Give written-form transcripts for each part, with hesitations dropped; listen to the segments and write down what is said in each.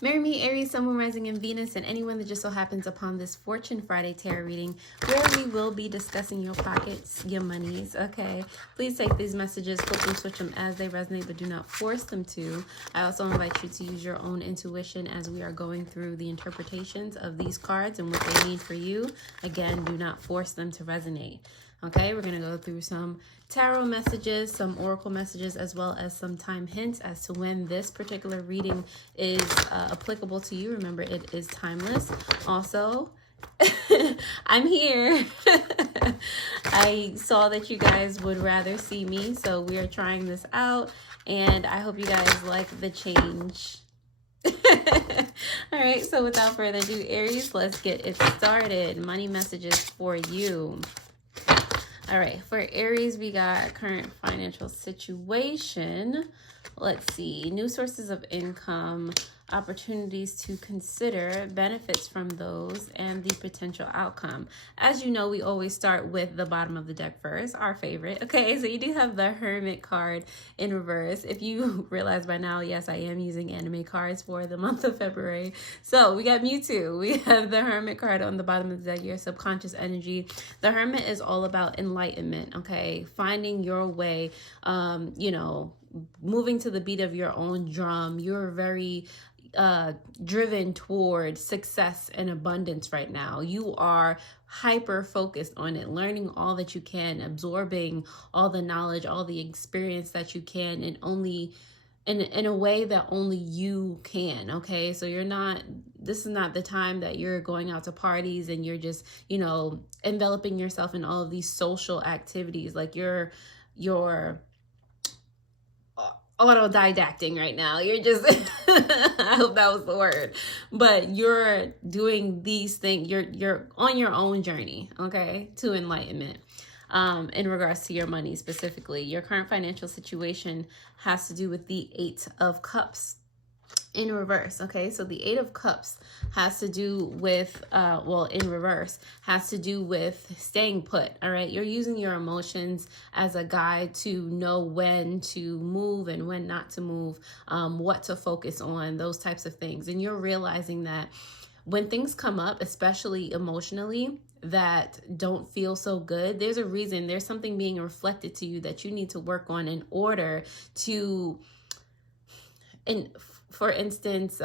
Marry me, Aries, Sun, Moon, Rising, and Venus, and anyone that just so happens upon this Fortune Friday tarot reading, where we will be discussing your pockets, your monies, okay? Please take these messages, flip them, switch them as they resonate, but do not force them to. I also invite you to use your own intuition as we are going through the interpretations of these cards and what they mean for you. Again, do not force them to resonate. Okay, we're going to go through some tarot messages, some oracle messages, as well as some time hints as to when this particular reading is applicable to you. Remember, it is timeless. Also, I'm here. I saw that you guys would rather see me, so we are trying this out, and I hope you guys like the change. All right, so without further ado, Aries, let's get it started. Money messages for you. All right, for Aries, we got current financial situation. Let's see, new sources of income, opportunities to consider, benefits from those, and the potential outcome. As you know, we always start with the bottom of the deck first, our favorite. Okay, so you do have the Hermit card in reverse. If you realize by now, yes, I am using anime cards for the month of February. So we got Mewtwo. We have the Hermit card on the bottom of the deck, your subconscious energy. The Hermit is all about enlightenment, okay? Finding your way, you know, moving to the beat of your own drum. You're very driven toward success and abundance right now. You are hyper focused on it, learning all that you can, absorbing all the knowledge, all the experience that you can, and only in a way that only you can. Okay, so this is not the time that you're going out to parties and you're just, you know, enveloping yourself in all of these social activities. Like you're autodidacting right now. You're just I hope that was the word, but you're doing these things. You're on your own journey, okay, to enlightenment. In regards to your money specifically, your current financial situation has to do with the Eight of Cups in reverse. Okay, so the Eight of Cups has to do with in reverse has to do with staying put. All right, you're using your emotions as a guide to know when to move and when not to move, what to focus on, those types of things. And you're realizing that when things come up, especially emotionally, that don't feel so good, there's a reason, there's something being reflected to you that you need to work on in order to, and for instance,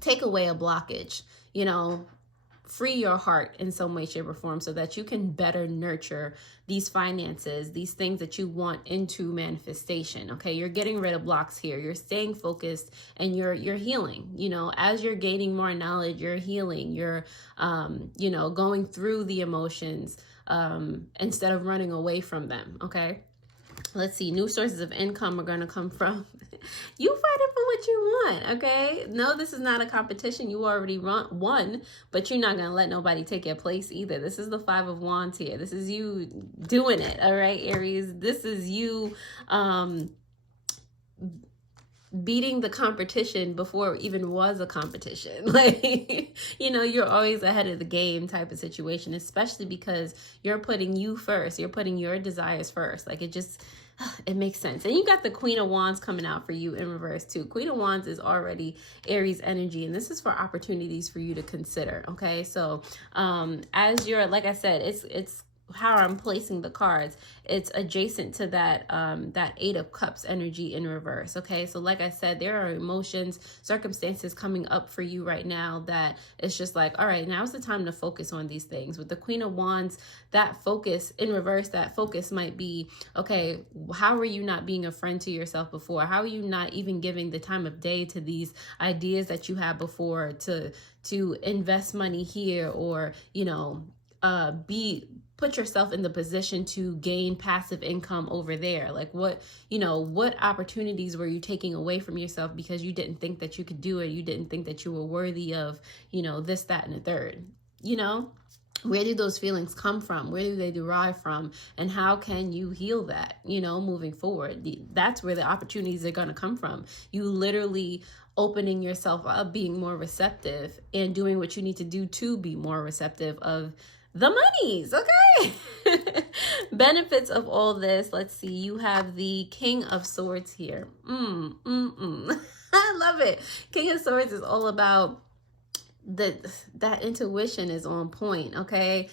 take away a blockage, you know, free your heart in some way, shape, or form so that you can better nurture these finances, these things that you want into manifestation. Okay, you're getting rid of blocks here. You're staying focused and you're healing. You know, as you're gaining more knowledge, you're healing. You're you know, going through the emotions instead of running away from them. Okay. Let's see, new sources of income are going to come from you fighting for what you want, okay? No, this is not a competition. You already won, but you're not going to let nobody take your place either. This is the Five of Wands here. This is you doing it, all right, Aries? This is you beating the competition before it even was a competition. Like, you know, you're always ahead of the game type of situation, especially because you're putting you first. You're putting your desires first. Like, it makes sense. And you got the Queen of Wands coming out for you in reverse too. Queen of Wands is already Aries energy, and this is for opportunities for you to consider. Okay, so as you're, like I said, it's how I'm placing the cards, it's adjacent to that that Eight of Cups energy in reverse. Okay, so like I said, there are emotions, circumstances coming up for you right now that it's just like, all right, now's the time to focus on these things. With the Queen of Wands, that focus in reverse, that focus might be, okay, how are you not being a friend to yourself before? How are you not even giving the time of day to these ideas that you had before, to invest money here, or, you know, put yourself in the position to gain passive income over there? Like, what, you know, what opportunities were you taking away from yourself because you didn't think that you could do it? You didn't think that you were worthy of, you know, this, that, and the third. You know, where do those feelings come from? Where do they derive from? And how can you heal that, you know, moving forward? That's where the opportunities are going to come from. You literally opening yourself up, being more receptive, and doing what you need to do to be more receptive of the monies. Okay. Benefits of all this. Let's see. You have the King of Swords here. I love it. King of Swords is all about that intuition is on point, okay?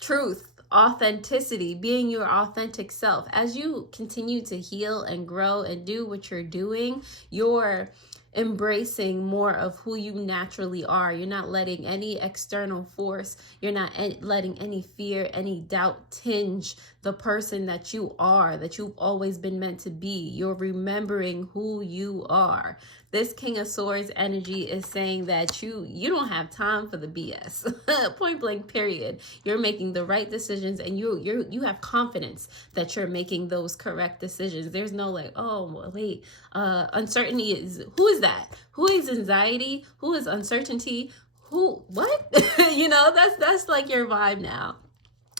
Truth, authenticity, being your authentic self. As you continue to heal and grow and do what you're doing, you're embracing more of who you naturally are. You're not letting any external force, you're not letting any fear, any doubt tinge the person that you are, that you've always been meant to be. You're remembering who you are. This King of Swords energy is saying that you don't have time for the BS. Point blank, period. You're making the right decisions, and you have confidence that you're making those correct decisions. There's no like, oh wait, uncertainty is, who is that? Who is anxiety? Who is uncertainty? Who, what? You know, that's like your vibe now.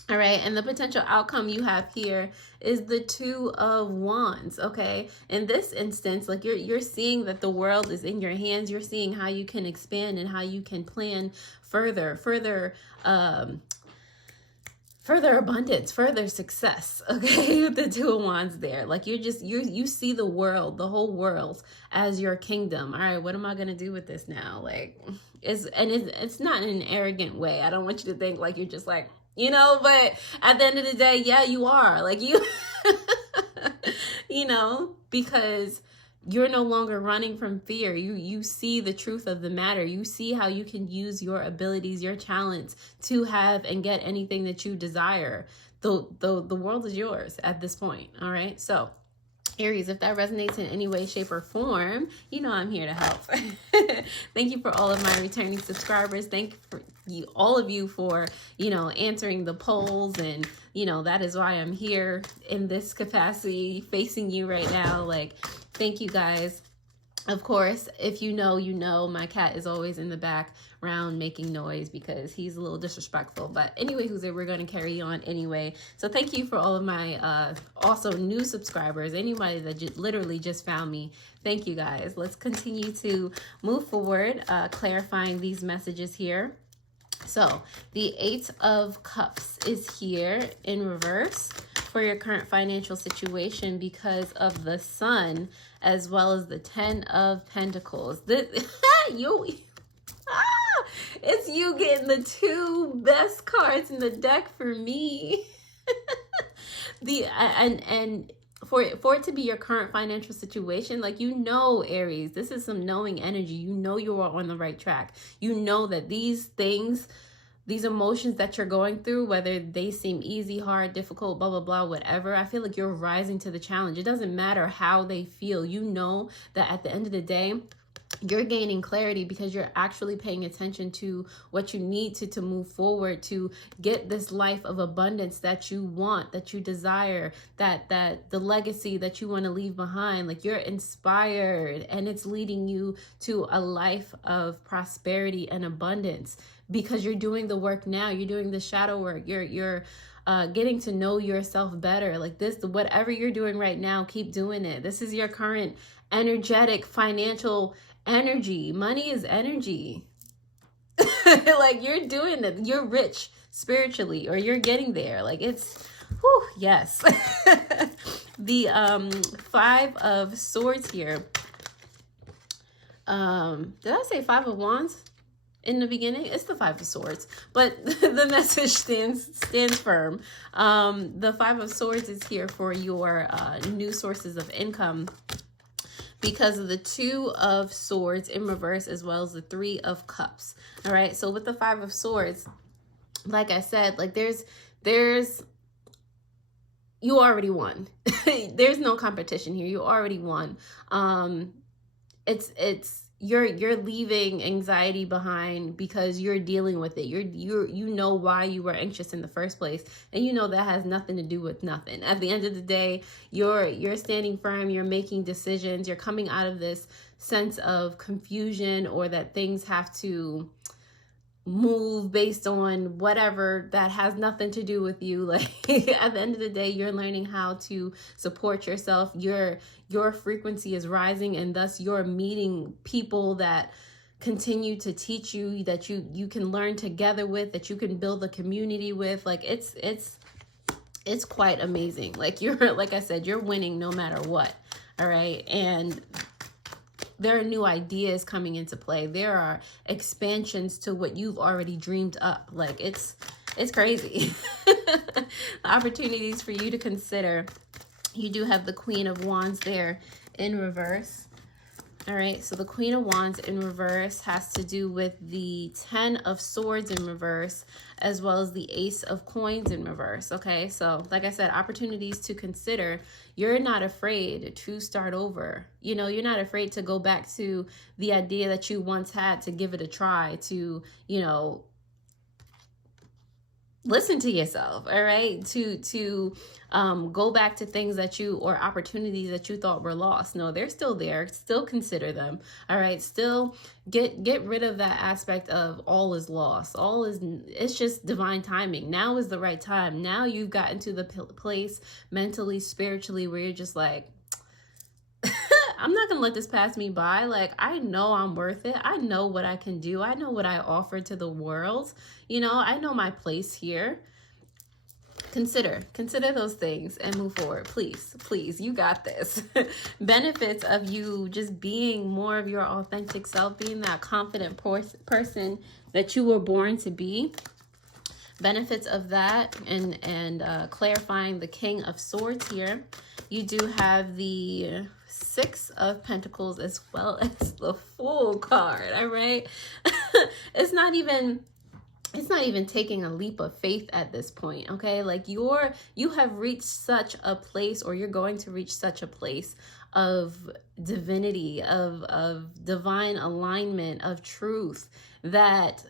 All right, and the potential outcome you have here is the Two of Wands, okay? In this instance, like you're seeing that the world is in your hands. You're seeing how you can expand and how you can plan further abundance, further success, okay? With the Two of Wands there. Like you see the world, the whole world as your kingdom. All right, what am I going to do with this now? Like, it's not in an arrogant way. I don't want you to think like you're just like, you know, but at the end of the day, yeah, you are. Like you, you know, because you're no longer running from fear. You see the truth of the matter. You see how you can use your abilities, your talents to have and get anything that you desire. The world is yours at this point. All right. So Aries, if that resonates in any way, shape, or form, you know I'm here to help. Thank you for all of my returning subscribers. Thank you, all of you, for, you know, answering the polls. And, you know, that is why I'm here in this capacity facing you right now. Like, thank you guys. Of course, if you know, you know, my cat is always in the background making noise because he's a little disrespectful. But anyway, we're going to carry on anyway. So thank you for all of my also new subscribers, anybody that literally just found me. Thank you guys. Let's continue to move forward, clarifying these messages here. So the Eight of Cups is here in reverse for your current financial situation because of the Sun, as well as the Ten of Pentacles. It's you getting the two best cards in the deck for me. For it to be your current financial situation, like, you know, Aries, this is some knowing energy. You know you are on the right track. You know that these things, these emotions that you're going through, whether they seem easy, hard, difficult, blah, blah, blah, whatever, I feel like you're rising to the challenge. It doesn't matter how they feel. You know that at the end of the day, you're gaining clarity because you're actually paying attention to what you need to move forward, to get this life of abundance that you want, that you desire, that the legacy that you want to leave behind. Like, you're inspired, and it's leading you to a life of prosperity and abundance because you're doing the work now. You're doing the shadow work. You're getting to know yourself better. Like, this, whatever you're doing right now, keep doing it. This is your current energetic financial energy. Money is energy. Like, you're doing it. You're rich spiritually, or you're getting there. Like, it's, whew, yes. The Five of Swords here. Did I say Five of Wands in the beginning? It's the Five of Swords, but the message stands firm. The Five of Swords is here for your new sources of income, because of the Two of Swords in reverse, as well as the Three of Cups. All right. So with the Five of Swords, like I said, like there's, you already won. There's no competition here. You already won. You're leaving anxiety behind because you're dealing with it. You know why you were anxious in the first place, and you know that has nothing to do with nothing. At the end of the day, you're standing firm, you're making decisions, you're coming out of this sense of confusion, or that things have to move based on whatever that has nothing to do with you. Like, at the end of the day, you're learning how to support yourself. Your frequency is rising, and thus you're meeting people that continue to teach you, that you can learn together with, that you can build a community with. Like, it's quite amazing. Like, like I said, you're winning no matter what. All right. And there are new ideas coming into play. There are expansions to what you've already dreamed up. Like it's crazy. Opportunities for you to consider. You do have the Queen of Wands there in reverse. All right, so the Queen of Wands in reverse has to do with the 10 of Swords in reverse, as well as the Ace of Coins in reverse. Okay, so like I said, opportunities to consider. You're not afraid to start over. You know, you're not afraid to go back to the idea that you once had, to give it a try, to, you know, listen to yourself, all right, to go back to things that you, or opportunities that you thought were lost. No, they're still there. Still consider them, all right. Still get rid of that aspect of all is lost. All is, it's just divine timing. Now is the right time. Now you've gotten to the place mentally, spiritually, where you're just like, I'm not gonna let this pass me by. Like, I know I'm worth it. I know what I can do. I know what I offer to the world. You know, I know my place here. Consider those things and move forward. Please, you got this. Benefits of you just being more of your authentic self, being that confident person that you were born to be. Benefits of that, and clarifying the King of Swords here. You do have the Six of Pentacles as well as the Fool card. All right. It's not even taking a leap of faith at this point. Okay, like you have reached such a place, or you're going to reach such a place of divinity, of divine alignment, of truth, that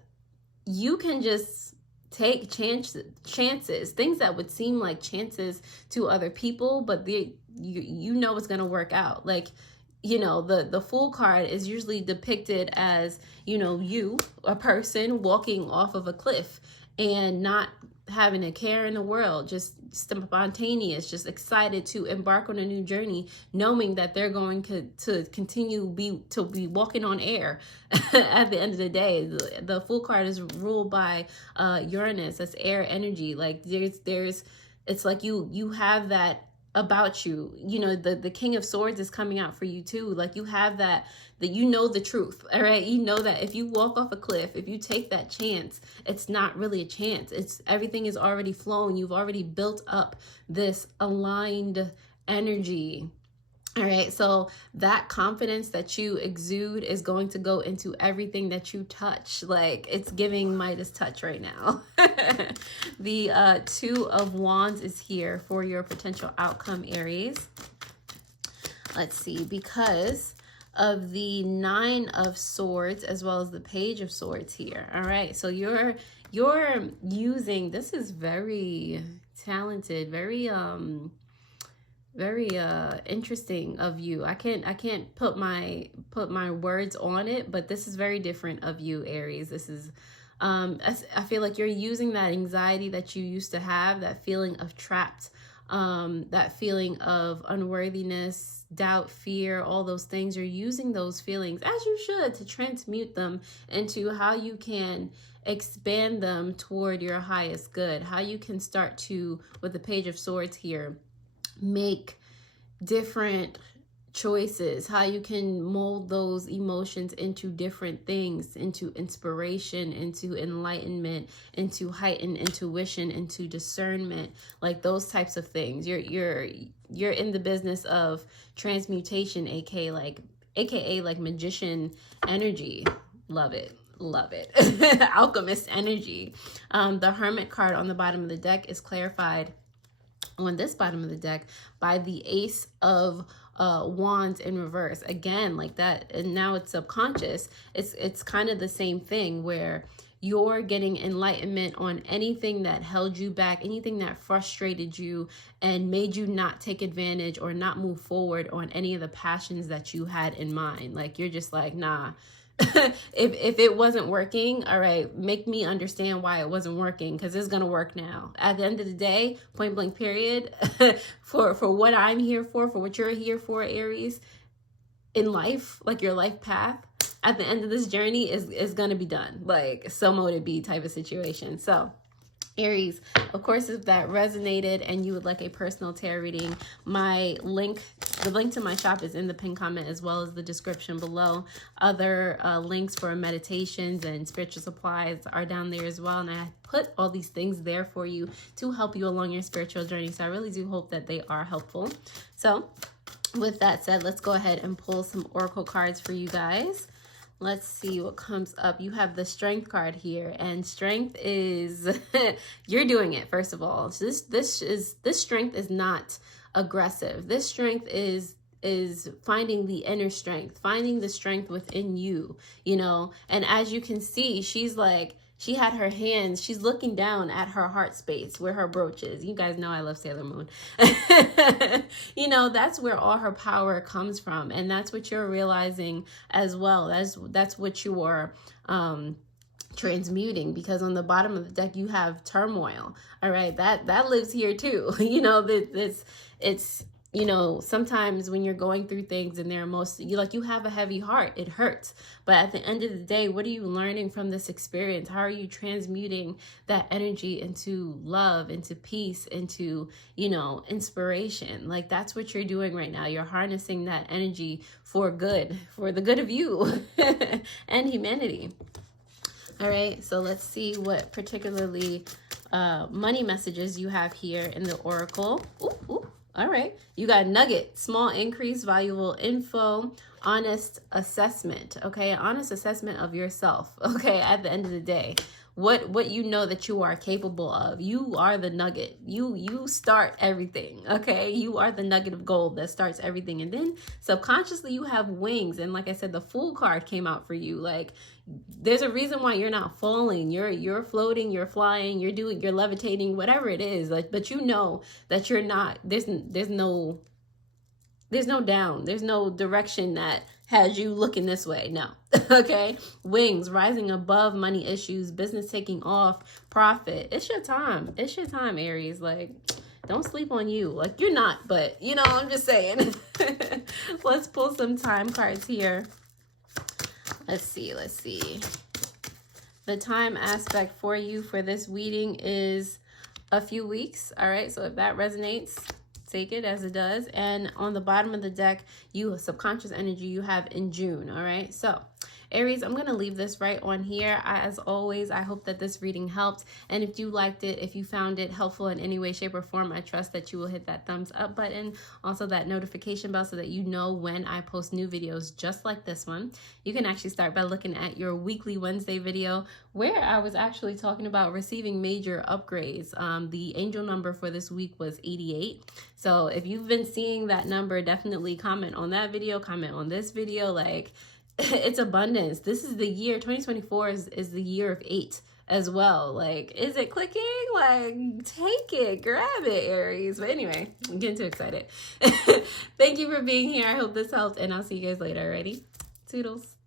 you can just take chances, things that would seem like chances to other people, but you know it's going to work out. Like, you know, the Fool card is usually depicted as, you know, a person walking off of a cliff and not having a care in the world, just spontaneous, just excited to embark on a new journey, knowing that they're going to continue to be walking on air at the end of the day. The Fool card is ruled by Uranus. That's air energy. Like there's it's like you have that about you. You know, the King of Swords is coming out for you too. Like you have that you know the truth. All right, you know that if you walk off a cliff, if you take that chance, it's not really a chance. It's everything is already flowing. You've already built up this aligned energy. All right, so that confidence that you exude is going to go into everything that you touch. Like it's giving Midas touch right now. The Two of Wands is here for your potential outcome, Aries. Let's see, because of the Nine of Swords as well as the Page of Swords here. All right, so you're using, this is very talented, very interesting of you. I can't put my words on it, but this is very different of you, Aries. This is I feel like you're using that anxiety that you used to have, that feeling of trapped, that feeling of unworthiness, doubt, fear, all those things. You're using those feelings, as you should, to transmute them into how you can expand them toward your highest good, how you can start to, with the Page of Swords here, make different choices, how you can mold those emotions into different things, into inspiration, into enlightenment, into heightened intuition, into discernment, like those types of things. You're in the business of transmutation, aka like magician energy. Love it. Alchemist energy. The Hermit card on the bottom of the deck is clarified on this bottom of the deck by the Ace of Wands in reverse. Again, like that, and now it's subconscious. It's kind of the same thing where you're getting enlightenment on anything that held you back, anything that frustrated you and made you not take advantage or not move forward on any of the passions that you had in mind. Like you're just like, nah. if it wasn't working, all right, make me understand why it wasn't working, because it's gonna work now. At the end of the day, point blank period, for what I'm here for what you're here for, Aries, in life, like your life path, at the end of this journey is gonna be done. Like so mote it be type of situation. So Aries, of course, if that resonated and you would like a personal tarot reading, the link to my shop is in the pinned comment as well as the description below. Other links for meditations and spiritual supplies are down there as well. And I put all these things there for you to help you along your spiritual journey. So I really do hope that they are helpful. So with that said, let's go ahead and pull some oracle cards for you guys. Let's see what comes up. You have the Strength card here, and strength is you're doing it. First of all, this strength is not aggressive. This strength is finding the inner strength, finding the strength within you, you know. And as you can see, she's like, she had her hands, she's looking down at her heart space where her brooch is. You guys know I love Sailor Moon. You know, that's where all her power comes from. And that's what you're realizing as well. That's what you're transmuting, because on the bottom of the deck, you have turmoil. All right, that lives here too. You know, it's you know, sometimes when you're going through things and they're you have a heavy heart, it hurts. But at the end of the day, what are you learning from this experience? How are you transmuting that energy into love, into peace, into, you know, inspiration? Like, that's what you're doing right now. You're harnessing that energy for good, for the good of you and humanity. All right, so let's see what particularly money messages you have here in the oracle. Ooh. All right, you got nugget, small increase, valuable info, honest assessment. Okay, honest assessment of yourself. Okay, at the end of the day, what you know that you are capable of. You are the nugget. You start everything. Okay, you are the nugget of gold that starts everything, and then subconsciously you have wings. And like I said, the Fool card came out for you. Like, there's a reason why you're not falling. You're floating, you're flying, you're levitating, whatever it is. Like, but you know that you're not. There's no down. There's no direction that has you looking this way. No. Okay. Wings, rising above money issues, business taking off, profit. It's your time. It's your time, Aries. Like, don't sleep on you. Like, you're not, but you know, I'm just saying. Let's pull some time cards here. Let's see. The time aspect for you for this reading is a few weeks. All right. So if that resonates, take it as it does. And on the bottom of the deck, you subconscious energy you have in June. All right. So Aries, I'm going to leave this right on here. As always, I hope that this reading helped. And if you liked it, if you found it helpful in any way, shape, or form, I trust that you will hit that thumbs up button. Also that notification bell so that you know when I post new videos just like this one. You can actually start by looking at your weekly Wednesday video where I was actually talking about receiving major upgrades. The angel number for this week was 88. So if you've been seeing that number, definitely comment on that video, comment on this video. Like, it's abundance. This is the year 2024 is the year of 8 as well. Like, is it clicking? Like, take it, grab it, Aries. But anyway, I'm getting too excited. Thank you for being here. I hope this helped, and I'll see you guys later. Ready? Toodles.